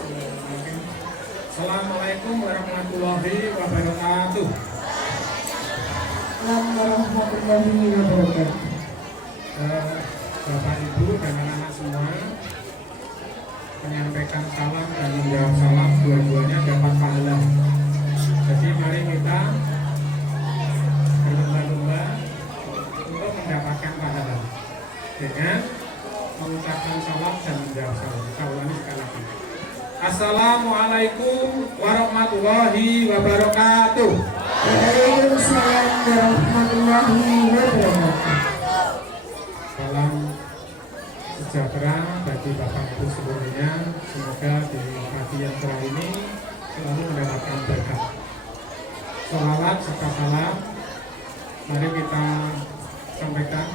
Assalamualaikum warahmatullahi wabarakatuh. Assalamualaikum warahmatullahi wabarakatuh. Bapak Ibu dan anak-anak semua, menyampaikan salam dan menjawab salam dua-duanya dapat pahala. Jadi mari kita berlomba-lomba untuk mendapatkan pahala dengan mengucapkan salam dan menjawab salam. Kita ulangi sekali lagi. Assalamualaikum warahmatullahi wabarakatuh. Waalaikumsalam warahmatullahi wabarakatuh. Salam sejahtera bagi Bapak Ibu seluruhnya. Semoga di pagi yang cerah ini selalu mendapatkan berkah. Salawat serta salam mari kita sampaikan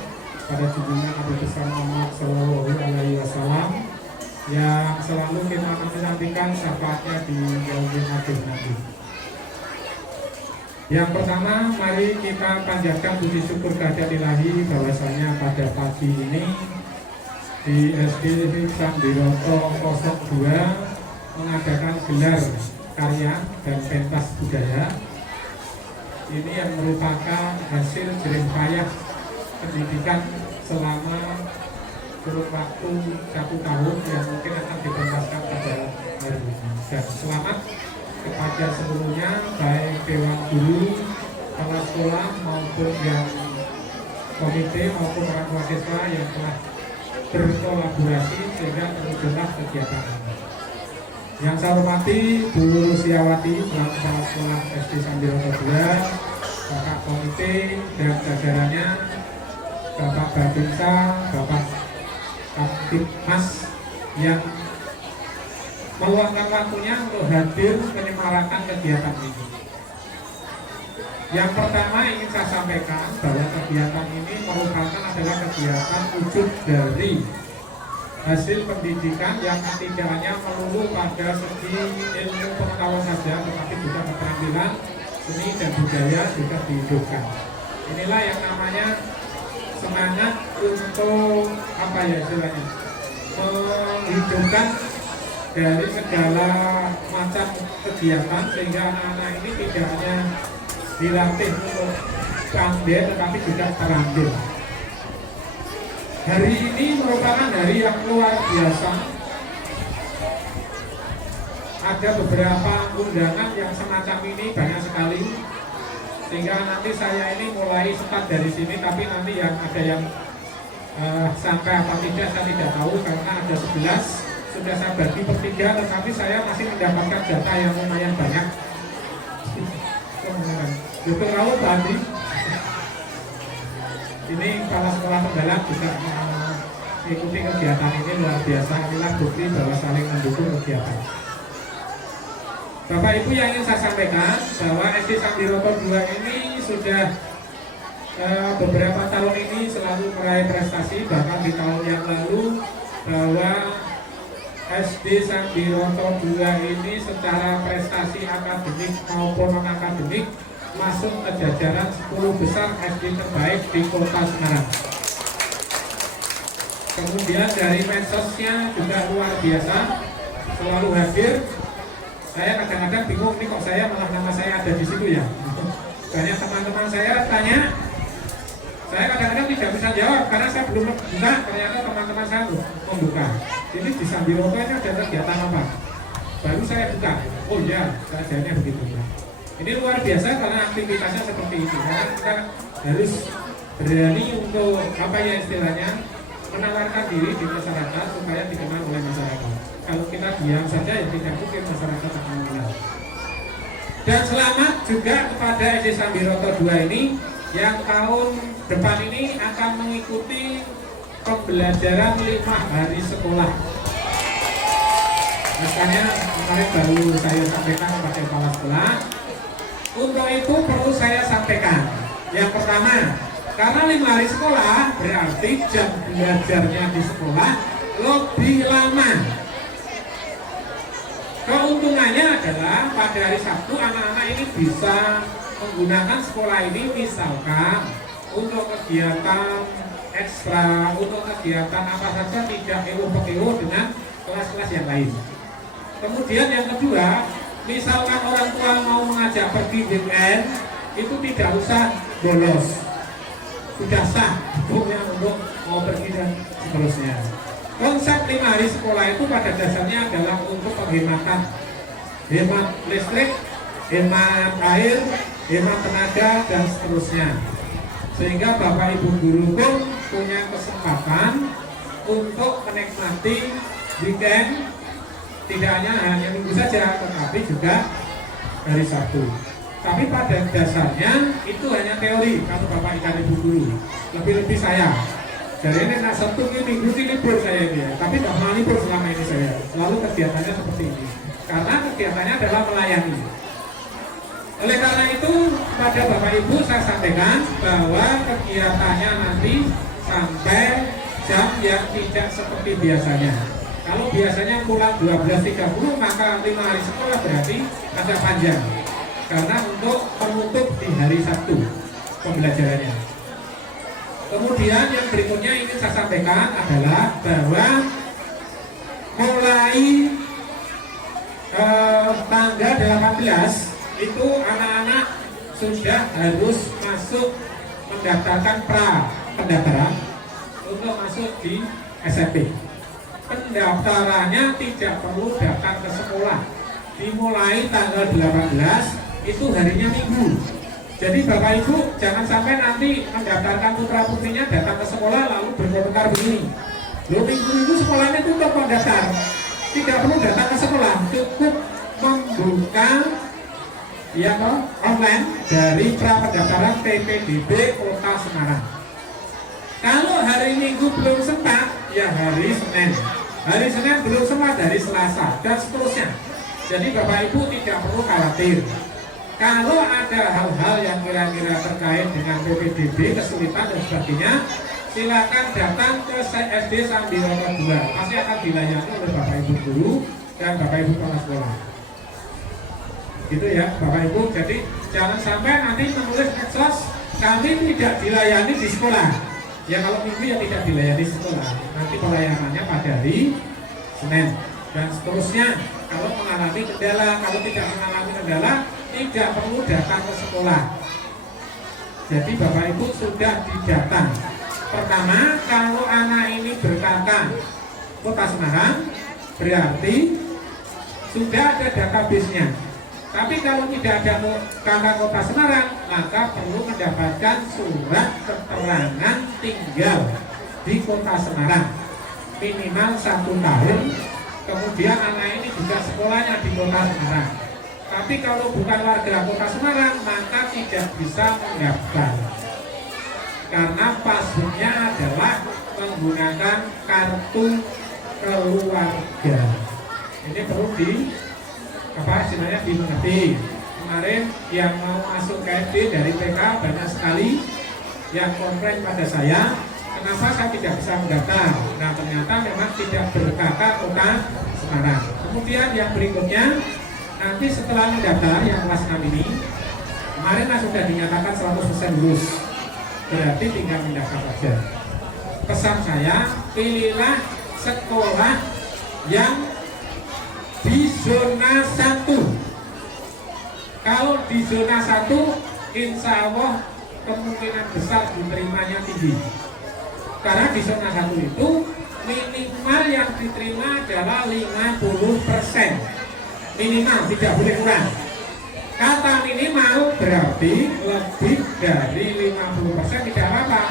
pada junjungan Nabi besar Muhammad Sallallahu Alaihi Wasallam yang selalu kita menantikan syafaatnya di yaumil akhir nanti. Yang pertama, mari kita panjatkan puji syukur kehadirat ilahi bahwasanya pada pagi ini di SD Sambiroto 02 mengadakan gelar karya dan pentas budaya. Ini yang merupakan hasil jerih payah pendidikan selama kurun waktu 1 tahun yang mungkin akan dipentaskan pada hari ini. Dan selamat kepada seluruhnya, baik dewan guru, kepala sekolah maupun yang komite maupun orang tua siswa yang telah berkolaborasi sehingga terwujudlah kegiatan ini. Yang saya hormati Bu Luciawati selaku kepala sekolah SD Sambiroto 2, Bapak komite dan jajarannya, Bapak Babinsa, Bapak Kaptipmas yang meluangkan waktunya untuk hadir menyemarakan kegiatan ini. Yang pertama ingin saya sampaikan bahwa kegiatan ini merupakan adalah kegiatan wujud dari hasil pendidikan yang tidak hanya melulu pada segi ilmu pengetahuan saja, tetapi juga keterampilan seni dan budaya juga dihidupkan. Inilah yang namanya semangat untuk apa ya istilahnya, menghidupkan dari segala macam kegiatan sehingga anak-anak ini tidak hanya dilatih untuk pandai tetapi juga terampil. Hari ini merupakan hari yang luar biasa. Ada beberapa undangan yang semacam ini banyak sekali, sehingga nanti saya ini mulai start dari sini, tapi nanti yang ada yang sampai apa tidak saya tidak tahu karena ada 11 sudah saya bagi per 3, tetapi saya masih mendapatkan jatah yang lumayan banyak. Dokter Rawat tadi ini kepala sekolah penggalan juga mengikuti kegiatan ini luar biasa. Inilah bukti bahwa saling mendukung kegiatan. Bapak Ibu yang ingin saya sampaikan bahwa SD Sambiroto 2 ini sudah beberapa tahun ini selalu meraih prestasi, bahkan di tahun yang lalu bahwa SD Sambiroto 2 ini secara prestasi akademik maupun non-akademik masuk ke jajaran 10 besar SD terbaik di Kota Semarang. Kemudian dari medsosnya juga luar biasa, selalu hadir. Saya kadang-kadang bingung nih kok saya malah nama saya ada di situ ya. Banyak teman-teman saya tanya, saya kadang-kadang tidak bisa jawab karena saya belum buka. Ternyata teman-teman saya membuka. Ini di Sambiroto ini ada kegiatan apa? Baru saya buka. Oh iya, keadaannya begitu. Ini luar biasa karena aktivitasnya seperti itu. Karena kita harus berani untuk apa ya istilahnya, menawarkan diri di masyarakat supaya dikenal oleh masyarakat. Kalau kita diam saja ya tidak mungkin masyarakat akan mengenal. Dan selamat juga kepada SD Sambiroto 2 ini yang tahun depan ini akan mengikuti pembelajaran 5 hari sekolah. Makanya kemarin baru saya sampaikan kepada kepala sekolah. Untuk itu perlu saya sampaikan. Yang pertama, karena 5 hari sekolah berarti jam belajarnya di sekolah lebih lama. Keuntungannya adalah pada hari Sabtu anak-anak ini bisa menggunakan sekolah ini misalkan untuk kegiatan ekstra, untuk kegiatan apa saja, tidak ewo-ewo dengan kelas-kelas yang lain. Kemudian yang kedua, misalkan orang tua mau mengajak pergi weekend, itu tidak usah bolos, sudah sah hukumnya untuk mau pergi dan seterusnya. Konsep 5 hari sekolah itu pada dasarnya adalah untuk penghematan, hemat listrik, hemat air, hemat tenaga dan seterusnya. Sehingga Bapak Ibu guru pun punya kesempatan untuk menikmati weekend, tidak hanya minggu saja, tetapi juga hari Sabtu. Tapi pada dasarnya itu hanya teori kalau Bapak ikan Ibu guru. Lebih-lebih saya. Jadi ini nak Sabtu ini minggu ini libur saya ini ya. Tapi tidak mau libur selama ini saya. Selalu kegiatannya seperti ini. Karena kegiatannya adalah melayani. Oleh karena itu pada Bapak Ibu saya sampaikan bahwa kegiatannya nanti sampai jam yang tidak seperti biasanya. Kalau biasanya pulang 12.30 maka 5 hari sekolah berarti agak panjang. Karena untuk menutup di hari Sabtu pembelajarannya. Kemudian yang berikutnya ingin saya sampaikan adalah bahwa mulai tanggal 18 itu anak-anak sudah harus masuk mendaftarkan pendaftaran untuk masuk di SMP. Pendaftarannya tidak perlu datang ke sekolah. Dimulai tanggal 18 itu harinya Minggu. Jadi Bapak Ibu jangan sampai nanti mendaftarkan putra putrinya datang ke sekolah lalu berkomentar begini. Loh Minggu sekolahnya tutup pendaftar. Tidak perlu datang ke sekolah, cukup membuka online dari pra-pendaftaran PPDB Kota Semarang. Kalau hari Minggu belum sempat, ya hari Senin. Hari Senin belum sempat, hari Selasa dan seterusnya. Jadi Bapak Ibu tidak perlu khawatir. Kalau ada hal-hal yang kira-kira terkait dengan PPDB, kesulitan dan sebagainya, silakan datang ke SD Sambiroto 2. Pasti akan dilayani oleh Bapak Ibu guru dan Bapak Ibu kepala sekolah. Gitu ya Bapak Ibu. Jadi jangan sampai nanti menulis medsos kami tidak dilayani di sekolah. Ya kalau minggu ya tidak dilayani di sekolah. Nanti pelayanannya pada hari Senin dan seterusnya. Kalau mengalami kendala, kalau tidak mengalami kendala, tidak perlu datang ke sekolah. Jadi Bapak Ibu sudah didata. Pertama, kalau anak ini berkata Kota Semarang, berarti sudah ada database-nya. Tapi kalau tidak ada kata Kota Semarang, maka perlu mendapatkan surat keterangan tinggal di Kota Semarang minimal 1 tahun. Kemudian anak ini juga sekolahnya di Kota Semarang. Tapi kalau bukan warga Kota Semarang, maka tidak bisa mendaftar. Karena passwordnya adalah menggunakan kartu keluarga. Ini perlu dimengerti. Kemarin yang mau masuk KFD dari TK banyak sekali yang komplain pada saya, kenapa saya tidak bisa mendaftar. Nah ternyata memang tidak berkata Kota Semarang. Kemudian yang berikutnya, nanti setelah mendaftar yang kelas 6 ini, kemarin sudah dinyatakan 100% lulus. Berarti tinggal mendaftar saja. Pesan saya, pilihlah sekolah yang di zona 1. Kalau di zona 1, insya Allah kemungkinan besar diterimanya tinggi. Karena di zona 1 itu minimal yang diterima adalah 50%. Minimal, tidak boleh kurang. Kata minimal berarti lebih dari 50% tidak apa-apa.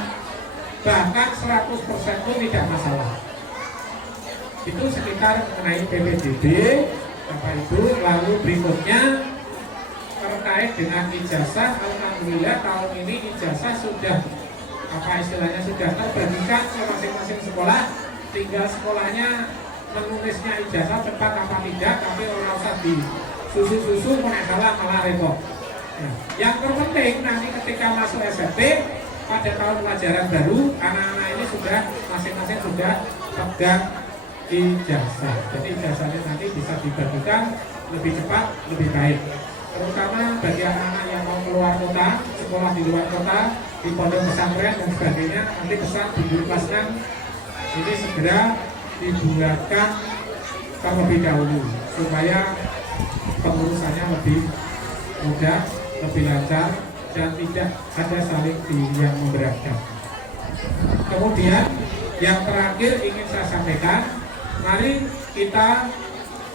Bahkan 100% pun tidak masalah. Itu sekitar mengenai PPDB Bapak Ibu. Lalu berikutnya terkait dengan ijazah, alhamdulillah tahun ini ijazah sudah istilahnya sudah terbagikan ke masing-masing sekolah. Tinggal sekolahnya menulisnya ijazah cepat apa tidak, tapi orang usah di susu-susu salah malah repot. Nah, yang terpenting nanti ketika masuk SMP pada tahun pelajaran baru, anak-anak ini sudah masing-masing sudah pegang ijazah. Jadi ijazahnya nanti bisa dibagikan lebih cepat, lebih baik. Terutama bagi anak-anak yang mau keluar kota, sekolah di luar kota, di pondok pesantren dan sebagainya, nanti pesan di guru kelas 6 ini segera dibuatkan terlebih dahulu supaya pengurusannya lebih mudah, lebih lancar, dan tidak ada saling yang memberatkan. Kemudian yang terakhir ingin saya sampaikan, mari kita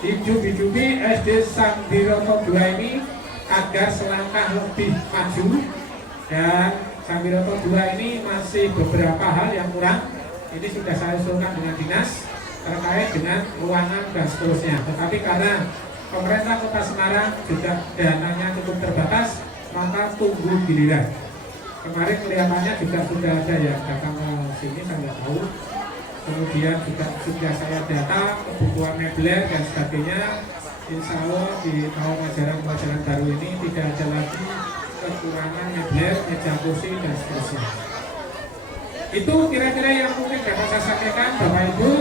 hidup-hidupi SD Sambiroto 2 ini agar selangkah lebih maju, dan Sambiroto 2 ini masih beberapa hal yang kurang. Ini sudah saya usulkan dengan dinas terkait dengan ruangan dan seterusnya, tetapi karena pemerintah Kota Semarang juga dananya cukup terbatas, maka tunggu giliran. Kemarin kelihatannya juga sudah ada yang datang ke sini, saya nggak tahu. Kemudian juga sudah saya data kebutuhan mebler dan sebagainya. Insya Allah di tahun ajaran baru ini tidak ada lagi kekurangan mebler, meja kursi dan seterusnya. Itu kira-kira yang mungkin dapat saya sampaikan, Bapak Ibu.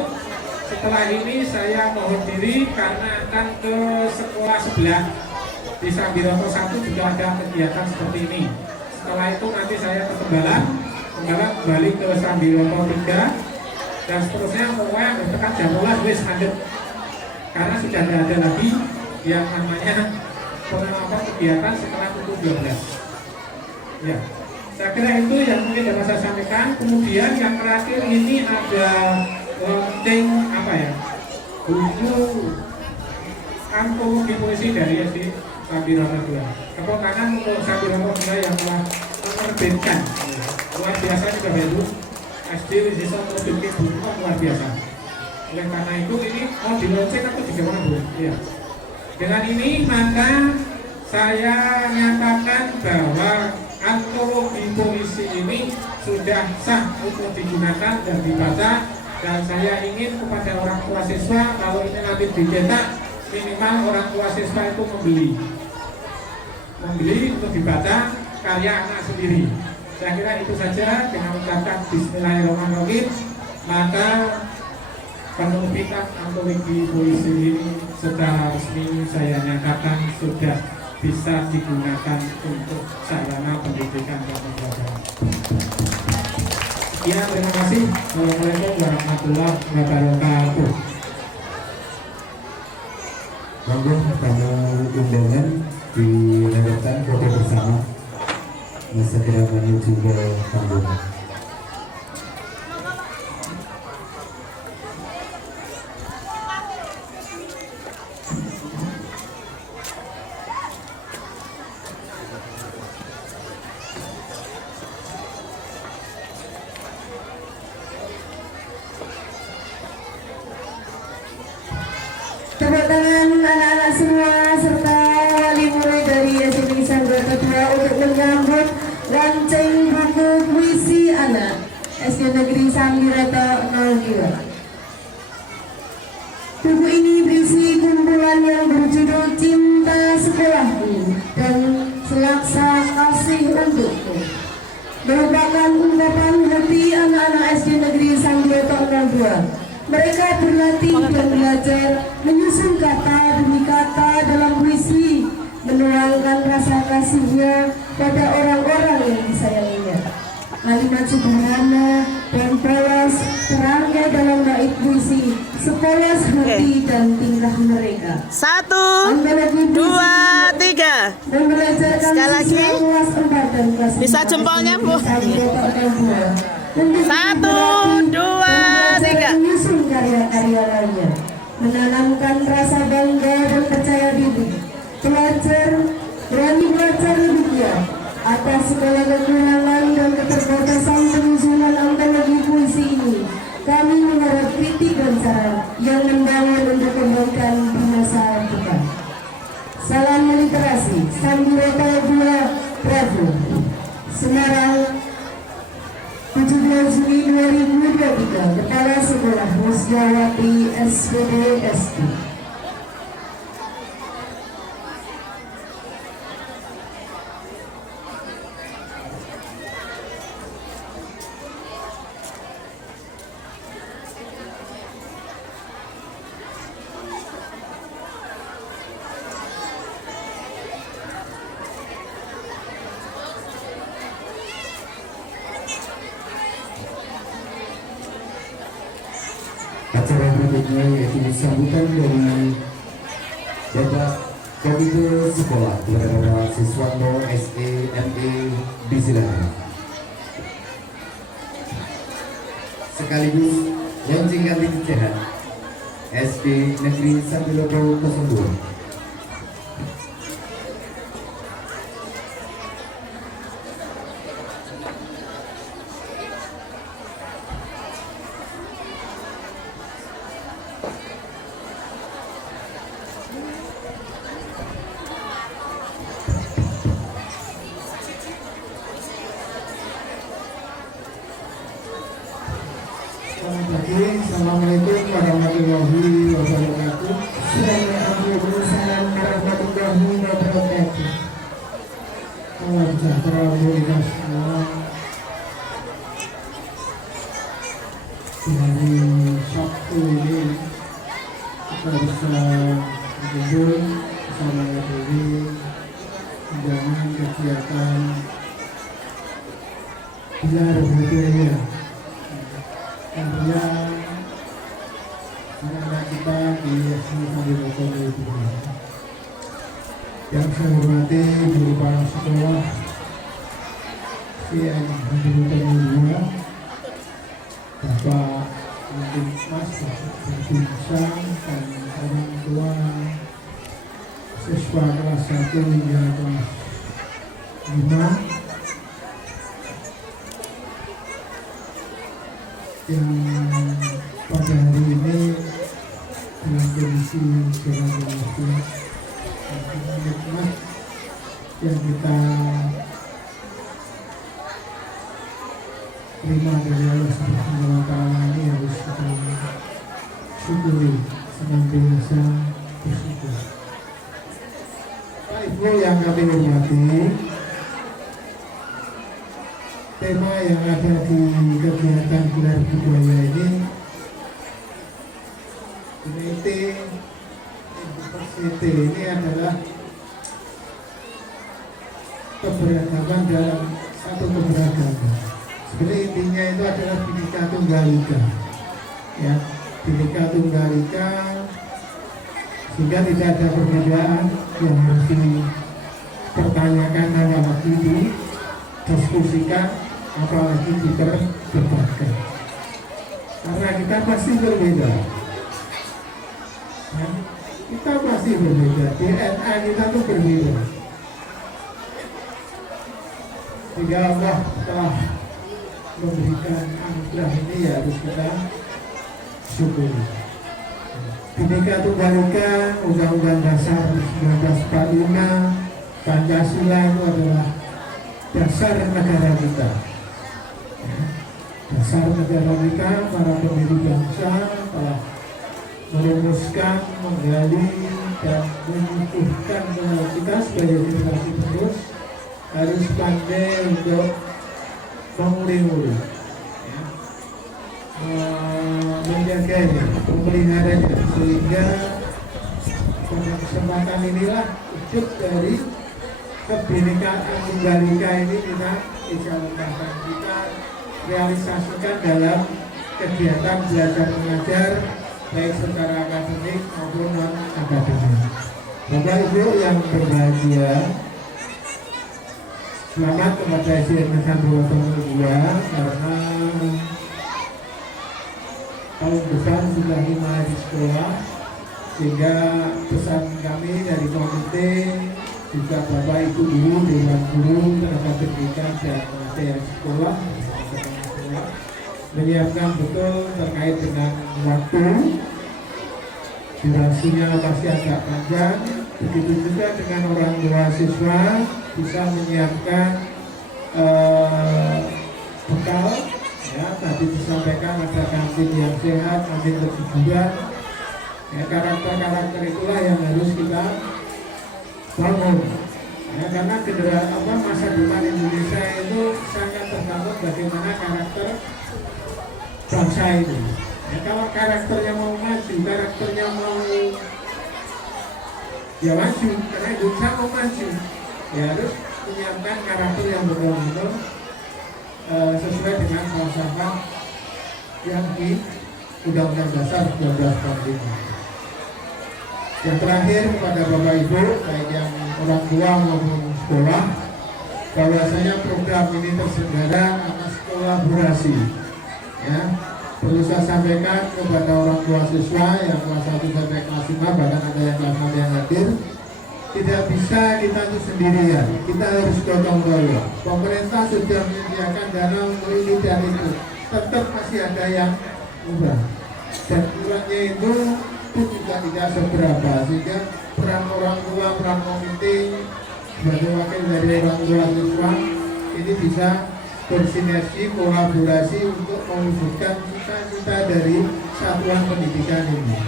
Setelah ini saya mohon diri karena akan ke sekolah sebelah. Di Sambiroto 1 juga ada kegiatan seperti ini. Setelah itu nanti saya ke Tembalang kembali ke Sambiroto 3 dan seterusnya. Pokoknya bertekan jam 12 wis lanjut, karena sudah tidak ada lagi yang namanya penerapan kegiatan setelah pukul 12. Ya, saya kira itu yang mungkin dapat saya sampaikan. Kemudian yang terakhir ini ada launching apa ya, buku antologi puisi dari SD Sambiroto 2. Tepuk tangan untuk Sambiroto 2 yang telah menerbitkan. Luar biasa juga Ibu. SD bisa menerbitkan buku luar biasa. Oleh karena itu ini mau di launching atau bagaimana Bu? Iya. Dengan ini maka saya nyatakan bahwa antologi puisi ini sudah sah untuk digunakan dan dibaca. Dan saya ingin kepada orang tua siswa, kalau ini nanti dicetak, minimal orang tua siswa itu membeli untuk dibaca karya anak sendiri. Saya kira itu saja. Dengan mengucapkan Bismillahirrahmanirrahim, maka penerbitan antologi puisi ini secara resmi saya nyatakan sudah bisa digunakan untuk sarana pendidikan dan pembelajaran. Ya, terima kasih. Assalamualaikum warahmatullahi wabarakatuh. Monggo tamu undangan dilanjutkan foto bersama. Segera menuju ke panggung. Tepuk tangan anak-anak semua serta wali murid dari SD Sambiroto 2 untuk menyambut launching buku puisi anak SD Negeri Sambiroto 02. Buku ini berisi kumpulan yang berjudul Cinta Sekolahku dan Selaksa Kasih Untukku, merupakan ungkapan hati anak-anak SD Negeri Sambiroto 02. Mereka berlatih dan belajar menyusun kata demi kata dalam puisi, menuangkan rasa kasihnya pada orang-orang yang disayanginya. Kalimat sederhana dan polos terangnya dalam bait puisi, sepolos hati dan tingkah mereka. 1, 2, 3. Sekali lagi. Bisa jempolnya, Bu. 1, 2, 3. Menyusun karya-karya lainnya, menanamkan rasa bangga dan percaya diri. Berani belajar lebih giat atas segala kekurangan dan keterbatasan penyusunan antologi puisi ini. Kami mengharap kritik dan saran yang membangun untuk kebaikan di masa depan. Salam literasi Sambiroto 2 Bravo, Semarang, 17 Juni 2023. Kepala Sekolah Musjawati SPD ST. Acara berikutnya yaitu sambutan dari Bapak Komite Sekolah kepada Bapak Siswanto SEME disilakan. Sekaligus launching kantin sehat SD Negeri Sambiloto 02. Selamat pagi, Assalamualaikum warahmatullahi wabarakatuh. Waalaikumsalam warahmatullahi wabarakatuh. Salam sejahtera untuk kita semua. Di hari Sabtu ini kita bisa berkumpul bersama diri menjalani kegiatan gelar budaya. Tentunya anak-anak kita di SD Sambiloto itu. Yang saya hormati guru kepala sekolah CM Sambiloto 2, Bapak mungkin Mas, Bapak Binsang, dan orang tua siswa kelas 1 hingga kelas 5 yang pada hari ini dalam kondisi sedang nikmat yang kita terima dari Allah Subhanahu wa Ta'ala ini harus kita syukuri, senantiasa bersyukur. Pak Ibu yang kami hormati, tema yang ada di kegiatan gelar budaya ini University ini adalah keberagaman dalam satu keberagaman. Sebenarnya intinya itu adalah Bhinneka Tunggal Ika, ya, Bhinneka Tunggal Ika, sehingga tidak ada perbedaan yang harus dipertanyakan hanya waktu didiskusikan, apalagi diperdebatkan, karena kita pasti berbeda, ya, kita pasti berbeda, DNA kita tuh berbeda. Sehingga Allah telah memberikan anugerah ini, ya harus kita syukuri. Bhinneka Tunggal Ika, Undang-Undang Dasar 1945, Pancasila itu adalah dasar negara kita. Dasar negara kita, para pendiri bangsa telah merumuskan, menggali, dan mengukuhkan bahwa kita sebagai generasi penerus harus pandai untuk menguri-uri, ya, menjaganya, memeliharanya, sehingga pada kesempatan inilah wujud dari Kebinekaan Tunggal Ika ini kita jalankan, kita realisasikan dalam kegiatan belajar mengajar, baik secara akademik maupun non akademik. Bapak Ibu yang berbahagia, selamat kepada SDN Sambiloto 2, karena tahun depan sudah mulai di sekolah, sehingga pesan kami dari komite, juga Bapak Ibu guru, Dewan Guru, tenaga pendidikan dan pengajar sekolah menyiapkan betul terkait dengan waktu, durasinya pasti agak panjang. Begitu juga dengan orang tua siswa bisa menyiapkan bekal, ya, tadi disampaikan ada kantin yang sehat, kantin berhiburan, ya, karakter-karakter itulah yang harus kita bangun, ya, karena masa depan Indonesia itu sangat tergantung bagaimana karakter bangsa ini. Ya, kalau karakternya mau maju, karakternya mau ya maju, karena Indonesia mau maju, ya harus menyiapkan karakter yang betul-betul sesuai dengan falsafah yang di Undang-Undang Dasar 1945. Yang terakhir kepada Bapak Ibu, baik yang orang tua maupun sekolah, bahwasanya program ini terselenggara atas kolaborasi. Ya, perlu saya sampaikan kepada orang tua siswa yang kelas 1 sampai kelas 5, bahkan ada yang kelas 6 yang hadir, tidak bisa kita itu sendirian, kita harus gotong royong. Pemerintah sudah menyediakan dana untuk ini dan itu, tetap masih ada yang murah, dan kurangnya itu pun juga tidak seberapa, sehingga peran orang tua, peran komite sebagai wakil dari orang tua siswa ini bisa bersinergi, kolaborasi untuk mewujudkan cita-cita dari satuan pendidikan ini.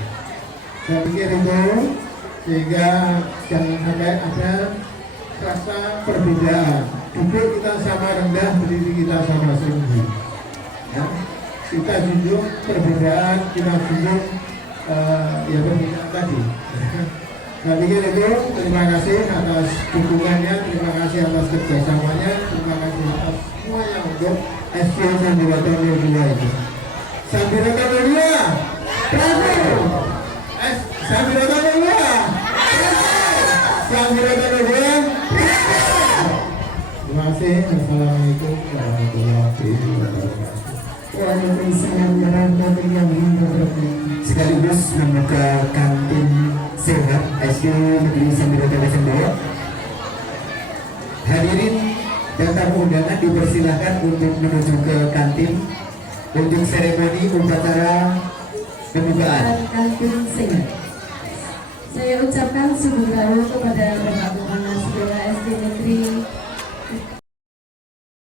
Saya pikir itu, sehingga jangan sampai ada rasa perbedaan. Duduk kita sama rendah, berdiri kita sama tinggi. Ya, kita junjung perbedaan, kita junjung ya perbedaan tadi. Saya pikir itu, terima kasih atas dukungannya, terima kasih atas kerjasamanya, terima kasih atas semuanya untuk SD Sambiroto 02 itu. Sambiroto 02, bravo! Sambiroto 02, Sambiroto 02, terima kasih. Assalamualaikum warahmatullahi wabarakatuh. Waalaikumsalam warahmatullahi wabarakatuh. Sekaligus membuka kantin sehat SD Negeri Sambiroto 02. Hadirin dan tamu undangan dipersilakan untuk menuju ke kantin untuk seremoni upacara pembukaan. Kantin sehat. Saya ucapkan sugeng rawu kepada Bapak Kepala Sekolah SD Negeri